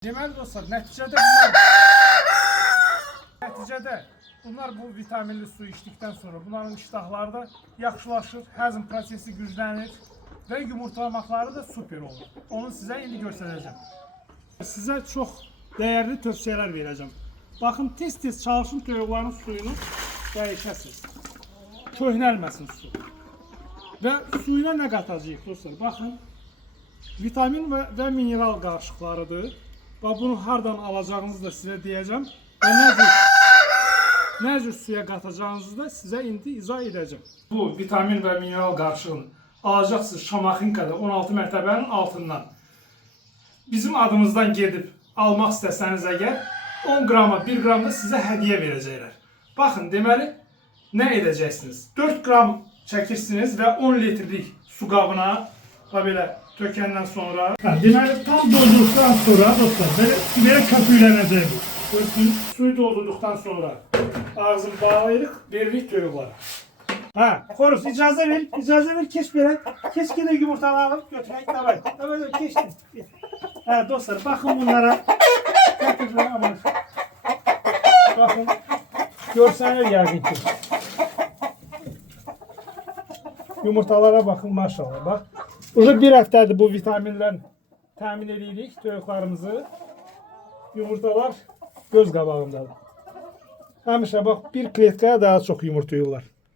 Deməli dostlar, nəticədə bunlar bu vitaminli su içdikdən sonra bunların iştahları da yaxşılaşır, həzm prosesi güclənir və yumurtlamaqları da super olur. Onu sizə indi göstərəcəm. Sizə çox dəyərli tövsiyələr verəcəm. Baxın, tez-tez çalışın toyuqların suyunu dəyişəsiniz. Köhnəlməsin su. Və suyuna nə qatacağıq dostlar? Baxın, vitamin və mineral qarışıqlarıdır. Və bunu hardan alacağınızı da sizə deyəcəm. Və nə cür suya qatacağınızı da sizə indi izah edəcəm. Bu vitamin və mineral qarışığını alacaqsınız Şamaxinkada 16 mərtəbənin altından. Bizim adımızdan gedib almaq istəsəniz əgər 10 qrama 1 qram da sizə hədiyyə verəcəklər. Baxın, deməli nə edəcəksiniz? 4 qram çəkirsiniz və 10 litrlik su qabına belə tökəndən sonra. Deməli tam doldurduqdan sonra dostlar belə köpüklənəcək bu. Gördünüz, suyu doldurduqdan sonra ağzını bağlayırıq, veririk toyuqlara. Xoruz, icazə ver, keç belə. Keç gedək yumurtanı alıb götürək, davay. Davay, keçdin. Dostlar, baxın bunlara. Baxın, görsənir yəqin ki. Yumurtalara baxın, maşallah, bax. Uzun bir həftədir bu vitaminlə təmin edirik toyuqlarımızı. Yumurtalar göz qabağındadır. Həmişə bax, bir kletkaya daha çox yumurtlayırlar.